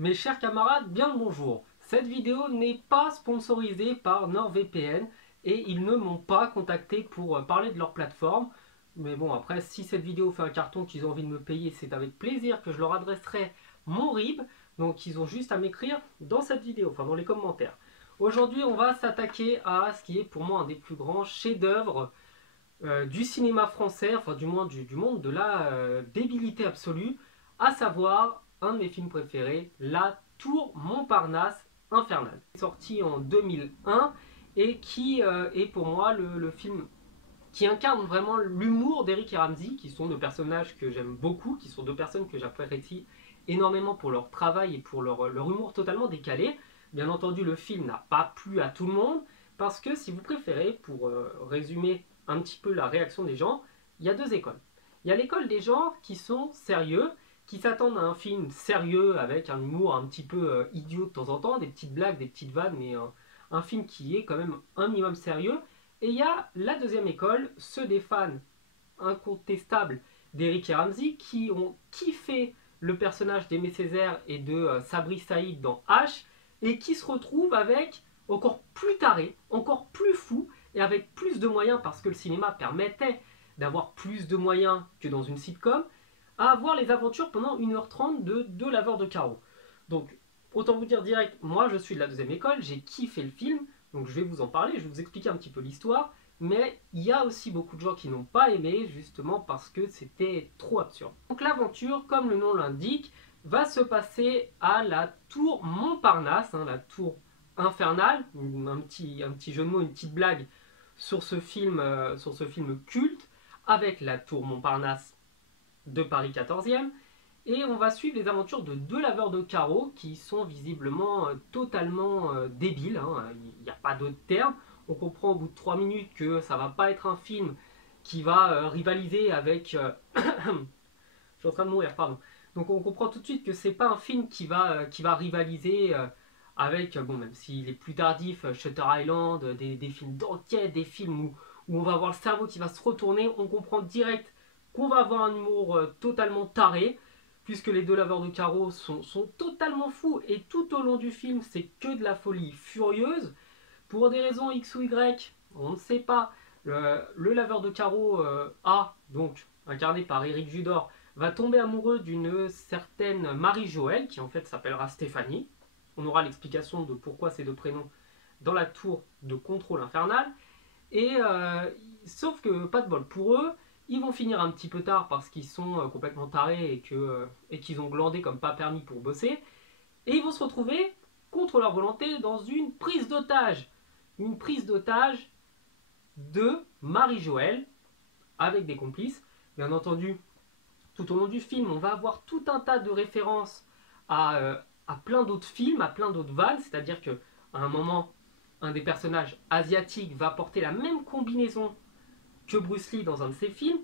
Mes chers camarades, bien le bonjour. Cette vidéo n'est pas sponsorisée par NordVPN et ils ne m'ont pas contacté pour parler de leur plateforme. Mais bon, après, si cette vidéo fait un carton qu'ils ont envie de me payer, c'est avec plaisir que je leur adresserai mon RIB. Donc ils ont juste à m'écrire dans cette vidéo, enfin dans les commentaires. Aujourd'hui, on va s'attaquer à ce qui est pour moi un des plus grands chefs-d'œuvre du cinéma français, enfin du moins du monde de la débilité absolue, à savoir un de mes films préférés, La Tour Montparnasse Infernale, sorti en 2001 et qui est pour moi le film qui incarne vraiment l'humour d'Eric et Ramzy, qui sont deux personnages que j'aime beaucoup, qui sont deux personnes que j'apprécie énormément pour leur travail et pour leur humour totalement décalé. Bien entendu, le film n'a pas plu à tout le monde, parce que si vous préférez, pour résumer un petit peu la réaction des gens, il y a deux écoles. Il y a l'école des gens qui sont sérieux, qui s'attendent à un film sérieux avec un humour un petit peu idiot de temps en temps, des petites blagues, des petites vannes, mais un film qui est quand même un minimum sérieux. Et il y a la deuxième école, ceux des fans incontestables d'Eric et Ramzy qui ont kiffé le personnage d'Aimé Césaire et de Sabri Saïd dans H et qui se retrouvent avec encore plus taré, encore plus fou et avec plus de moyens parce que le cinéma permettait d'avoir plus de moyens que dans une sitcom, à avoir les aventures pendant 1h30 de deux laveurs de carreaux. Donc, autant vous dire direct, moi je suis de la deuxième école, j'ai kiffé le film, donc je vais vous en parler, je vais vous expliquer un petit peu l'histoire, mais il y a aussi beaucoup de gens qui n'ont pas aimé, justement parce que c'était trop absurde. Donc l'aventure, comme le nom l'indique, va se passer à la tour Montparnasse, la tour infernale, un petit jeu de mots, une petite blague sur ce film culte, avec la tour Montparnasse de Paris 14e, et on va suivre les aventures de deux laveurs de carreaux qui sont visiblement totalement débiles, il n'y a pas d'autre terme. On comprend au bout de 3 minutes que ça va pas être un film qui va rivaliser avec... je suis en train de mourir, pardon. Donc on comprend tout de suite que c'est pas un film qui va rivaliser avec, bon, même s'il est plus tardif, Shutter Island, des films d'enquête, des films où on va avoir le cerveau qui va se retourner, on comprend direct qu'on va avoir un humour totalement taré, puisque les deux laveurs de carreaux sont totalement fous, et tout au long du film, c'est que de la folie furieuse. Pour des raisons X ou Y, on ne sait pas, le laveur de carreaux A, donc incarné par Éric Judor, va tomber amoureux d'une certaine Marie-Joëlle, qui en fait s'appellera Stéphanie. On aura l'explication de pourquoi ces deux prénoms dans la tour de contrôle infernal. Et sauf que, pas de bol pour eux, ils vont finir un petit peu tard parce qu'ils sont complètement tarés et qu'ils ont glandé comme pas permis pour bosser. Et ils vont se retrouver, contre leur volonté, dans une prise d'otage. Une prise d'otage de Marie-Joëlle, avec des complices. Bien entendu, tout au long du film, on va avoir tout un tas de références à plein d'autres films, à plein d'autres vannes. C'est-à-dire qu'à un moment, un des personnages asiatiques va porter la même combinaison que Bruce Lee dans un de ses films.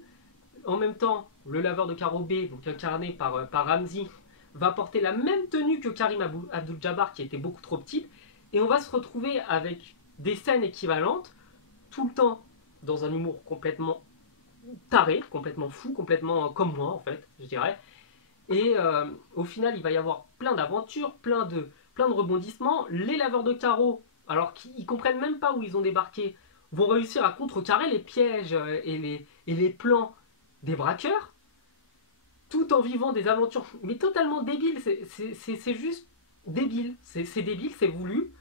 En même temps, le laveur de carreaux B, donc incarné par Ramzy, va porter la même tenue que Karim Abdul-Jabbar, qui était beaucoup trop petite. Et on va se retrouver avec des scènes équivalentes, tout le temps dans un humour complètement taré, complètement fou, complètement comme moi en fait, je dirais. Et au final, il va y avoir plein d'aventures, plein de rebondissements. Les laveurs de carreaux, alors qu'ils comprennent même pas où ils ont débarqué, vont réussir à contrecarrer les pièges et les plans des braqueurs, tout en vivant des aventures, mais totalement débiles. C'est juste débile. C'est débile, c'est voulu.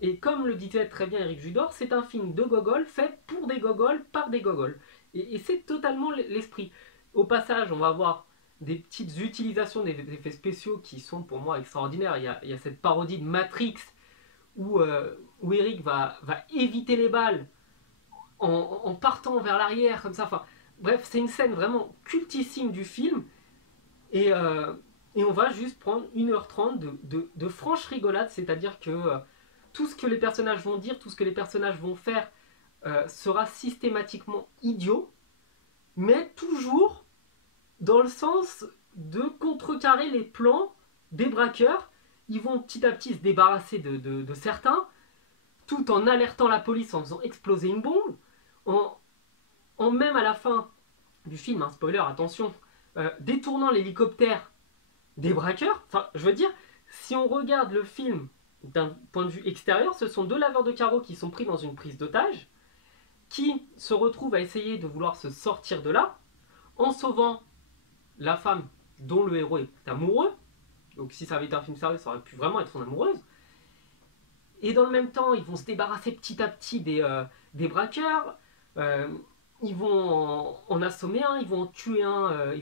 Et comme le disait très bien Éric Judor, c'est un film de gogol fait pour des gogols, par des gogols. Et c'est totalement l'esprit. Au passage, on va voir des petites utilisations des effets spéciaux qui sont pour moi extraordinaires. Il y a cette parodie de Matrix où Eric va éviter les balles en partant vers l'arrière, comme ça. Enfin, bref, c'est une scène vraiment cultissime du film. Et on va juste prendre 1h30 de franche rigolade, c'est-à-dire que tout ce que les personnages vont dire, tout ce que les personnages vont faire sera systématiquement idiot, mais toujours dans le sens de contrecarrer les plans des braqueurs. Ils vont petit à petit se débarrasser de certains, tout en alertant la police en faisant exploser une bombe, en même à la fin du film, spoiler, attention, détournant l'hélicoptère des braqueurs. Enfin, je veux dire, Si on regarde le film d'un point de vue extérieur, ce sont deux laveurs de carreaux qui sont pris dans une prise d'otage, qui se retrouvent à essayer de vouloir se sortir de là, en sauvant la femme dont le héros est amoureux. Donc si ça avait été un film sérieux, ça aurait pu vraiment être son amoureuse. Et dans le même temps, ils vont se débarrasser petit à petit des braqueurs. Ils vont en assommer un, ils vont en tuer un,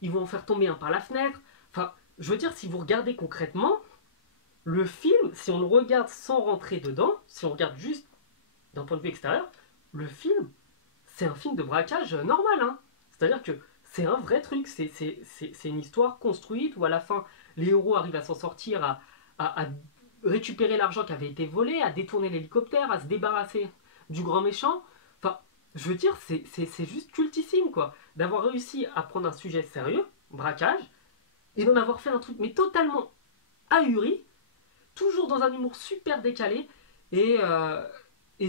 ils vont en faire tomber un par la fenêtre. Enfin, je veux dire, si vous regardez concrètement, le film, si on le regarde sans rentrer dedans, si on regarde juste d'un point de vue extérieur, le film, c'est un film de braquage normal. Hein. C'est-à-dire que c'est un vrai truc, c'est une histoire construite où à la fin, les héros arrivent à s'en sortir, à récupérer l'argent qui avait été volé, à détourner l'hélicoptère, à se débarrasser du grand méchant. Enfin, je veux dire, c'est juste cultissime, quoi. D'avoir réussi à prendre un sujet sérieux, braquage, et d'en avoir fait un truc, mais totalement ahuri, toujours dans un humour super décalé, et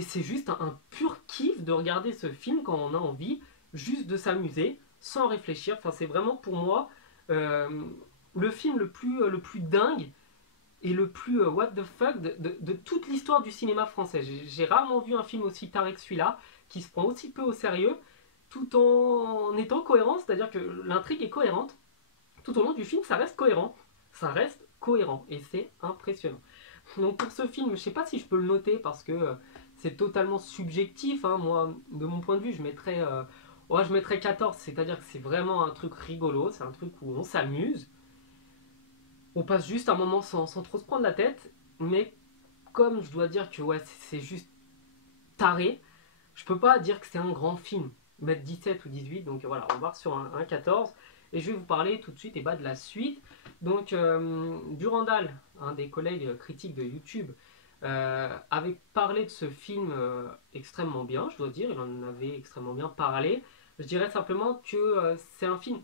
c'est juste un pur kiff de regarder ce film quand on a envie juste de s'amuser, sans réfléchir. Enfin, c'est vraiment pour moi le film le plus dingue et le plus what the fuck de toute l'histoire du cinéma français. J'ai rarement vu un film aussi taré que celui-là, qui se prend aussi peu au sérieux, tout en étant cohérent, c'est-à-dire que l'intrigue est cohérente. Tout au long du film, ça reste cohérent. Ça reste cohérent, et c'est impressionnant. Donc pour ce film, je sais pas si je peux le noter, parce que c'est totalement subjectif. Hein. Moi, de mon point de vue, je mettrais 14, c'est-à-dire que c'est vraiment un truc rigolo, c'est un truc où on s'amuse. On passe juste un moment sans trop se prendre la tête, mais comme je dois dire que ouais, c'est juste taré, je peux pas dire que c'est un grand film, mettre 17 ou 18, donc voilà, on va sur un 14, et je vais vous parler tout de suite de la suite. Donc Durandal, un des collègues critiques de YouTube, avait parlé de ce film extrêmement bien, je dois dire, il en avait extrêmement bien parlé. Je dirais simplement que c'est un film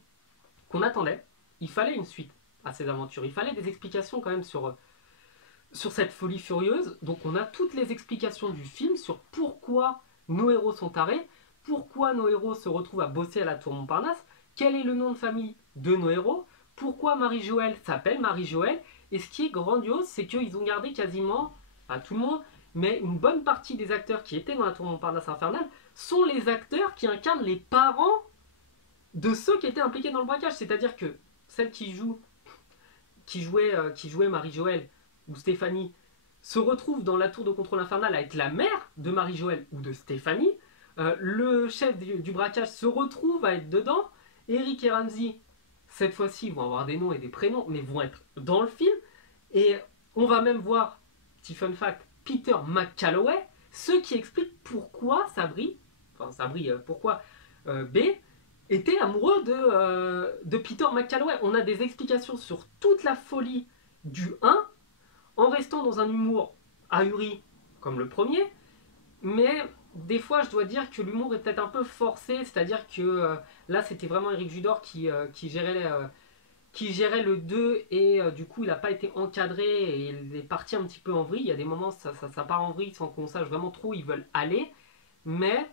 qu'on attendait, il fallait une suite à ces aventures, il fallait des explications quand même sur cette folie furieuse. Donc on a toutes les explications du film sur pourquoi nos héros sont tarés, pourquoi nos héros se retrouvent à bosser à la Tour Montparnasse, quel est le nom de famille de nos héros, pourquoi Marie-Joëlle s'appelle Marie-Joëlle, et ce qui est grandiose, c'est qu'ils ont gardé quasiment, pas tout le monde, mais une bonne partie des acteurs qui étaient dans la Tour Montparnasse infernale sont les acteurs qui incarnent les parents de ceux qui étaient impliqués dans le braquage. C'est-à-dire que celle qui jouait Marie-Joëlle, ou Stéphanie, se retrouve dans la tour de contrôle infernale avec la mère de Marie-Joëlle ou de Stéphanie. Le chef du braquage se retrouve à être dedans. Eric et Ramsey, cette fois-ci, vont avoir des noms et des prénoms, mais vont être dans le film. Et on va même voir, petit fun fact, Peter McCalloway, ce qui explique pourquoi pourquoi B était amoureux de Peter McCalloway. On a des explications sur toute la folie du 1, en restant dans un humour ahuri comme le premier, mais des fois je dois dire que l'humour est peut-être un peu forcé, c'est-à-dire que là c'était vraiment Eric Judor qui gérait le 2, et du coup il n'a pas été encadré et il est parti un petit peu en vrille. Il y a des moments ça part en vrille sans qu'on sache vraiment trop où ils veulent aller, mais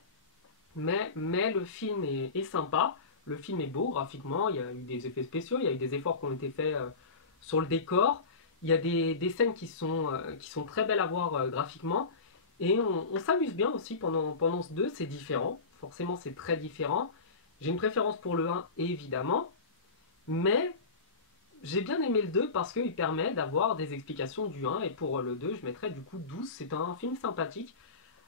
le film est sympa, le film est beau graphiquement, il y a eu des effets spéciaux, il y a eu des efforts qui ont été faits sur le décor. Il y a des scènes qui sont très belles à voir graphiquement. Et on s'amuse bien aussi pendant ce 2, c'est différent. Forcément, c'est très différent. J'ai une préférence pour le 1, évidemment. Mais j'ai bien aimé le 2 parce qu'il permet d'avoir des explications du 1. Et pour le 2, je mettrais du coup 12. C'est un film sympathique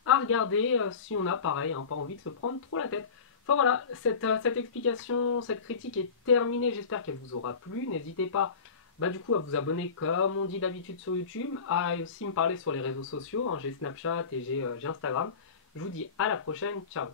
à regarder si on a, pareil, pas envie de se prendre trop la tête. Enfin voilà, cette explication, cette critique est terminée. J'espère qu'elle vous aura plu. N'hésitez pas du coup à vous abonner comme on dit d'habitude sur YouTube, à aussi me parler sur les réseaux sociaux, hein, j'ai Snapchat et j'ai Instagram. Je vous dis à la prochaine, ciao.